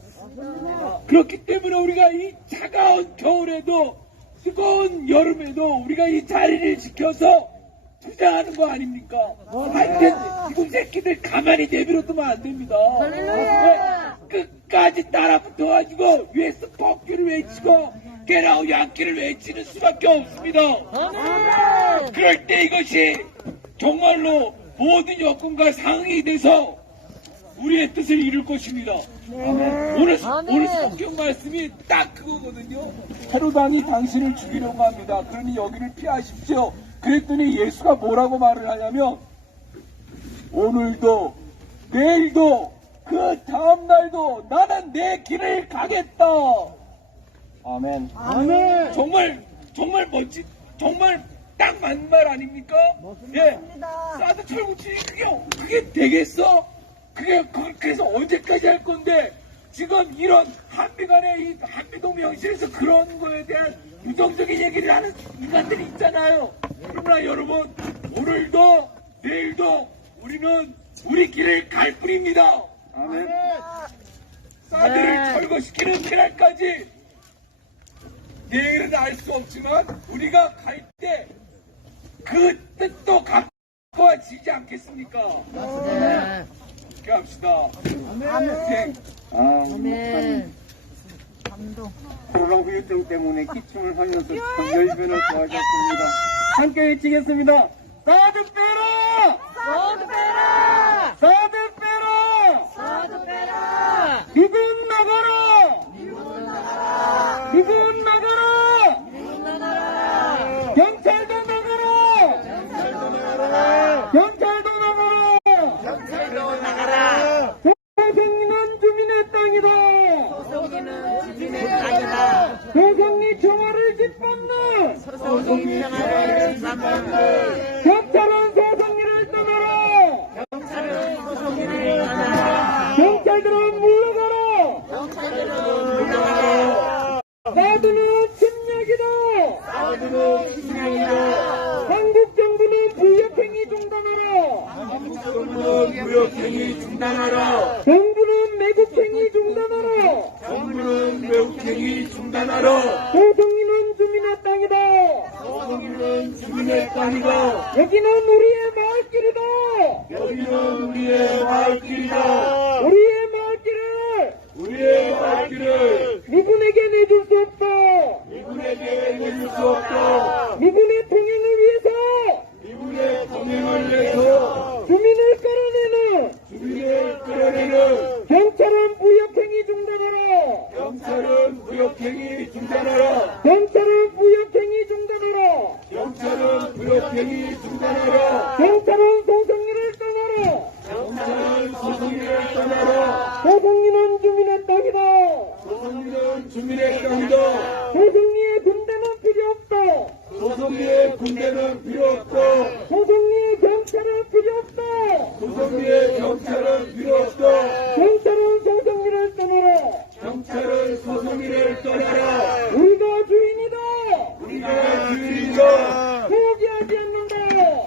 그렇기 때문에 우리가 이 차가운 겨울에도 뜨거운 여름에도 우리가 이 자리를 지켜서 투쟁하는 거 아닙니까? 하여튼 지금 새끼들 가만히 내버려두면 안 됩니다. 끝까지 따라 붙어가지고 US 뻑기를 외치고 게라우 양키를 외치는 수밖에 없습니다. 그럴 때 이것이 정말로 모든 여건과 상응이 돼서 우리의 뜻을 이룰 것입니다. 오늘 성경 말씀이 딱 그거거든요. 헤로당이 당신을 죽이려고 합니다. 그러니 여기를 피하십시오. 그랬더니 예수가 뭐라고 말을 하냐면, 오늘도 내일도 그 다음날도 나는 내 길을 가겠다. 아멘. 정말 멋진, 정말 딱 맞는 말 아닙니까? 예. 사드 철구치 그게 되겠어? 그래서 언제까지 할 건데, 지금 이런 한미 간의 이 한미동 명실에서 그런 거에 대한 부정적인 얘기를 하는 인간들이 있잖아요. 그러나 여러분, 오늘도 내일도 우리는 우리 길을 갈 뿐입니다. 아멘. 사드를 철거시키는 그날까지 내일은 알 수 없지만 우리가 갈 때 그 뜻도 가까워지지 않겠습니까? 그렇게 합시다. 아멘. 코로나 후유증 때문에 기침을 하면서 열변을 구하셨습니다. 함께 외치겠습니다. 사드 빼라! 사드 빼라! 사드 빼라! 사드 빼라! 미군 나가라! 미군 나가라! 미군 나가라! 미군 나가라! 경찰도 나가라! 경찰도 나가라! 경찰도 나가라! 경찰도 나가라! 조성리는 주민의 땅이다! 소송이는 주민의 땅이다! 조성리 평화를 짓밟는 소송이 평화를 짓밟는 경찰은 소성리를 떠나라! 경찰은 소송이를 떠나라! 경찰들은 물러가라! 경찰들은 물러가라! 사드는 침략이다! 사드는 정부는 무역행위 중단하라. 정부는 매국행위 중단하라. 정부는 매국행위 중단하라. 소송인은 주민의 땅이다. 소송인은 주민의 땅이다. 여기는 우리의 마을길이다. 여기는 우리의 마을길이다. 우리의 마을길을 우리의 마을길을 미군에게 내줄 수 없다. 미군에게 내줄 수 없다. 미군의 통행을 위해서 미군의 동행을 위해서 주민을 끌어내는 주민을 끌어내는 경찰은 무역행위 중단하라. 경찰은 무역행위 중단하라. 경찰은 무역행위 중단하라. 경찰은 무역행위 중단하라. 경찰은 소송리를 떠나라. 경찰은 소송리를 떠나라. 소송리는 주민의 땅이다. 소송리는 주민의 땅이다. 소송리의 군대는 필요 없다. 소송리의 군대는 필요 없다. 소송리의 경찰은 필요 없다. 소송리의 경찰은 필요 없다. 경찰은 소송리를 떠나라. 경찰은 소송리를 떠나라. 우리가 주인이다. 우리가 주인이다. 포기하지 않는다.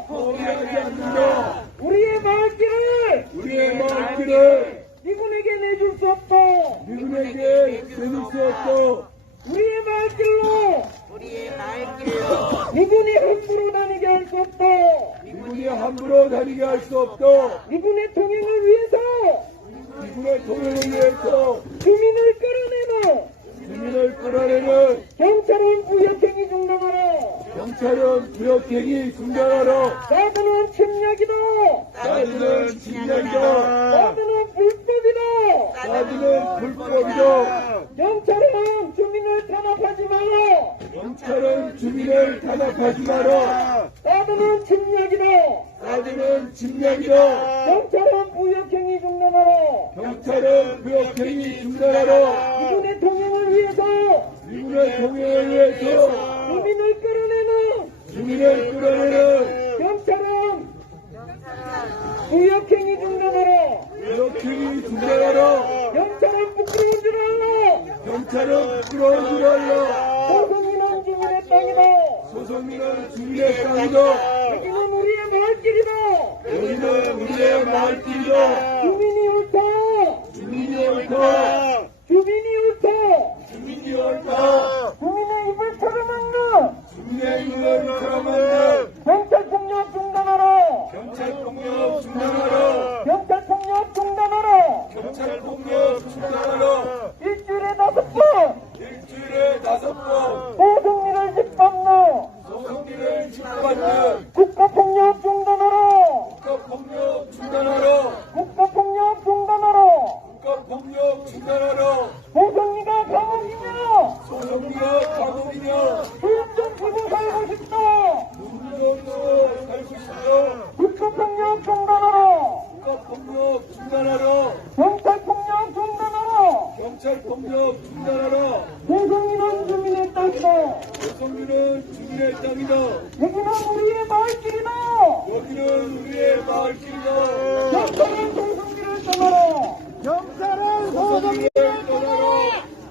포기하지 않는다. 우리의 마을길을 우리의 마을길을 미군에게 내줄 수 없다. 미군에게 내줄 수 없다. 우리의 마을길로 우리의 마을길로 미군이 함부로 다니게 할 수 없다. 미군이 함부로 다니게 할 수 없다. 미군의 통행을 위해서 미군의 동행을 위해서 주민을 끌어내는 주민을 끌어내는 경찰은 무역행위 중단하라. 경찰은 무역행위 중단하라. 사드는 침략이다. 사드는 침략이다. 사드는 불법이다. 사드는 불법이다. 경찰은 주민을 탄압하지 마라. 경찰은 주민을 탄압하지 마라. 사드는 침략이다. 사드는 침략이다. 경찰은 무역행위 중단하라. 경찰은 무역행위 중단하라. 미군의 통행을 위해서 미군의 동행을 위해서 주민을 끌어내는 주민을 끌어내는 경찰은 무역행위 중단하라. 무역행위 중단하라. 경찰은 부끄러운 줄 알라. 경찰은 부끄러운 줄 알라. 소송인은 주민의 땅이다. 소송인은 주민의 땅이다. 여기는 우리의 마을길이다. 여기는 우리의 마을길이다. 주민이 옳다. 주민이 옳다. 주민이 옳다. 주민이 옳다. 주민의 입을 털어막는 주민의 입을 털어막는 경찰폭력 중단하라. 경찰폭력 중단하라. 경찰폭력 중단하라. 경찰폭력 중단하라. 일주일에 5번 일주일에 5번 소송리를 짓밟는 소송리를 짓밟는 국가폭력 중단하라. 국가폭력 중단하라. 국가폭력 중단하라. 국가폭력 중단하라. 소송리가 감옥이냐? 소송리가 감옥이냐? 일정 지고 살고 싶다. 누구도 살고 싶다. 국가폭력 중단하라. 국가폭력 중단하라. 경찰폭력 중단하라. 경찰폭력 중단하라. 소송리는 주민의 땅이다. 소송리는 주민의 땅이다. 여기는 우리의 마을길이다. 여기는 우리의 마을길이다. 경찰은 소송리를 떠나라. 경찰은 소송리를 떠나라.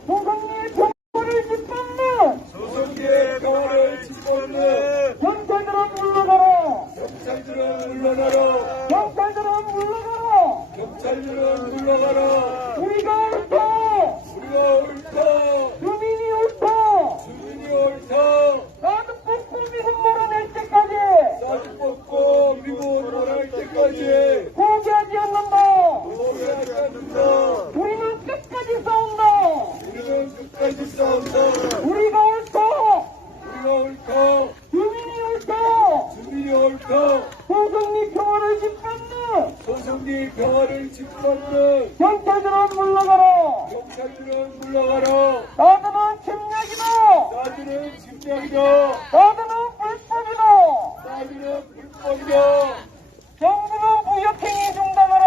소송리의 평화를 짓밟는 소송리의 평화를 짓밟는 경찰들은 물러가라. 경찰들은 물러나라. 경찰들은 물러가라. 경찰들은 물러가라. 우리가 옳다. 우리가 옳다. 주민이 옳다. 주민이 옳다. 나도 뽑고 미군 몰아낼 때까지 싸지 뽑고 미군 몰아낼 때까지 포기하지 않는다. 포기하지 않는다. 우리는 끝까지 싸운다. 우리는 끝까지 싸운다. 우리가 옳다. 우리가 옳다. 주민이 옳다. 주민이 옳다. 소송리 평화를 짓밟는 소송리 평화를 짓밟는 경찰들은 물러가라. 경찰들은 물러가라. 나도는 침략이다. 싸지는 침략이다. 나도는 불법이다. 싸지는 불법이다. 정부는 무역행위 중단하라.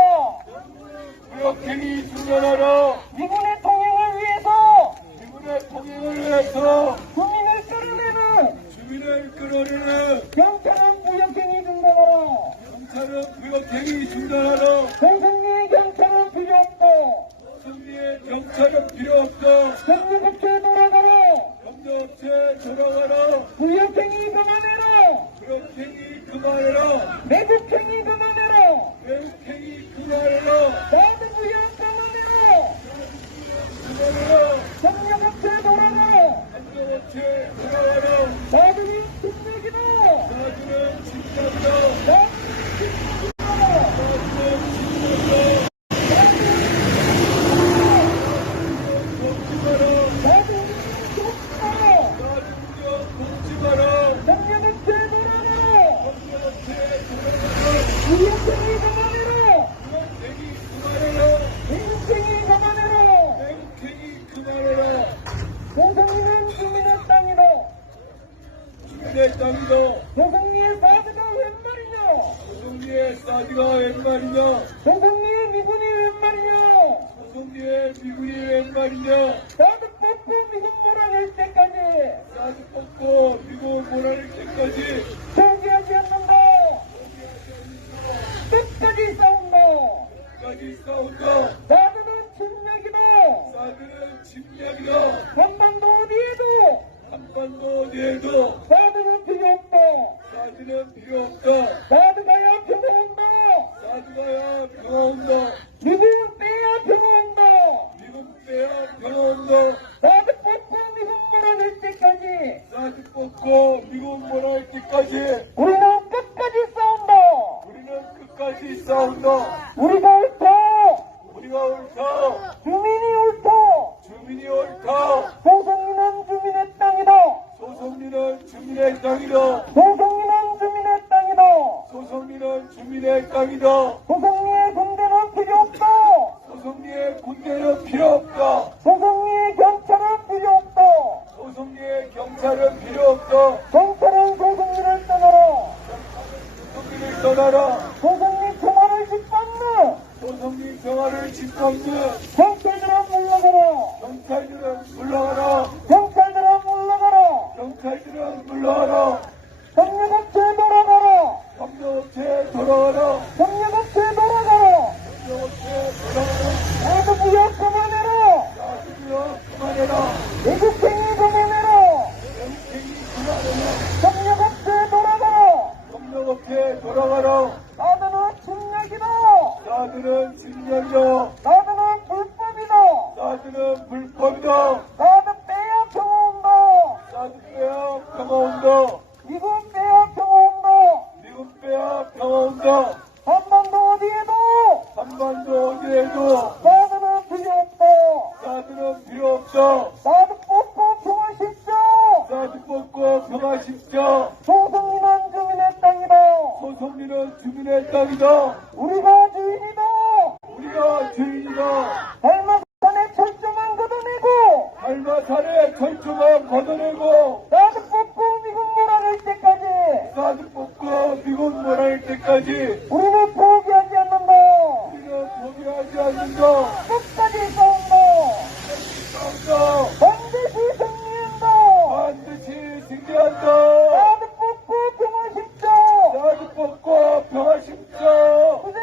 무역행위 중단하라. 미군의 통행을 위해서 미군의 통행을 위해서 주민을 끌어내는 주민을 끌어내는 경찰은 무역행위 중단하라. 경찰은 무역행위 중단하라. 소송리의 경찰은 필요 없다. 소송리의 경찰은 필요 없다. 경무국회 돌아가라. 경제업체 돌아가라. 무역행위 그만해라. 무역행위 그만해라. 매국행위 그만해라. 무역행위 그만해라! 무역행위 그만해라! 미국행위 그만해라! 매국행위 그만해라! 조성민은 주민의 땅이다! 주민의 땅이다! 조성미의 사드가 웬 말이냐? 조성리의 사드가 웬 말이냐? 조성미의 미군이 웬 말이냐? 조성리의 미군이 웬 말이냐? 사드 뽑고 미군 몰아낼 때까지 사드 뽑고 미국 몰아낼 때까지 포기하지 않는다! 끝까지 싸운다! 끝까지 싸운다! 사드는 침략이다! 사드는 침략이다! 한반도 어디에도 한반도 어디에도 사드는 필요 없다! 사드는 필요 없다! 사드가야 평화 온다! 사드가야 평화 온다! 미국은 빼야 평화 온다! 미국 빼야 평화 온다! 사드 뽑고 미군 몰아낼 때까지 사드 뽑고 미국 몰아낼 때까지 우리는 끝까지 싸운다! 우리는 끝까지 싸운다! 우리가 옳다! 우리가 옳다! 주민이 옳다! 주민이 옳다! 소송리는 주민의 땅이다! 소송리는 주민의 땅이다! 소송리는 주민의 땅이다! 소송리는 주민의 땅이다! 소송리의 군대는 필요 없다! 소송리의 군대는 필요 없다! 소송리의 경찰은 필요 없다! 소송리의 경찰은 필요 없다! 경찰은 소송리를 떠나라! 소송리를 떠나라! 소송리 평화를 짓밟는 소송리 평화를 짓밟는 경찰들은 물러가라! 경찰들은 물러가라! 경찰들은 물러가라! 경찰들은 물러가라! 협력업체 돌아가라! 협력업체 돌아가라! 협력업체 돌아가라! 협력업체 돌아가라! 나도 무역 그만해라! 사드무역 그만해라! 외국행위 그만해라! 외국행위 그만해라! 협력업체 돌아가라! 협력업체 돌아가라! 나도는 침략이다! 사드는 침략이다! 나도는 불법이다! 사드는 불법이다! 나도 빼야 평화 온다! 사드 빼야 평화 온다! 미국 빼야 평화 온다! 미국 빼야 평화 온다! 한반도 어디에도 한반도 어디에도 나도는 필요 없다! 사드는 필요 없다! 나도 뽑고 평화 십자! 사드 뽑고 평화 십자! 소송리는 주민의 땅이다! 소송리는 주민의 땅이다! 우리가 주인이다! 우리가 주인이다! 달마산의 철조망 걷어내고 달마산의 철조망 걷어내고 나도 뽑고 미국 몰아낼 때까지 사드 뽑고 미국 몰아낼 때까지 우리는 포기하지 않는다! 우리는 포기하지 않는다! 끝까지 싸운다! 싸운다! 반드시 승리한다! 반드시 승리한다! 나도 뽑고 평화 십자! 사드 뽑고 평화 십자! 부대!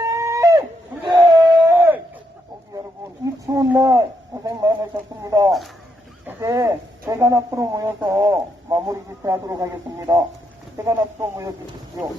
부대! 여러분, 이 추운 날 고생 많으셨습니다. 이제 대관 앞으로 모여서 마무리 집회하도록 하겠습니다. 대관 앞으로 모여주십시오.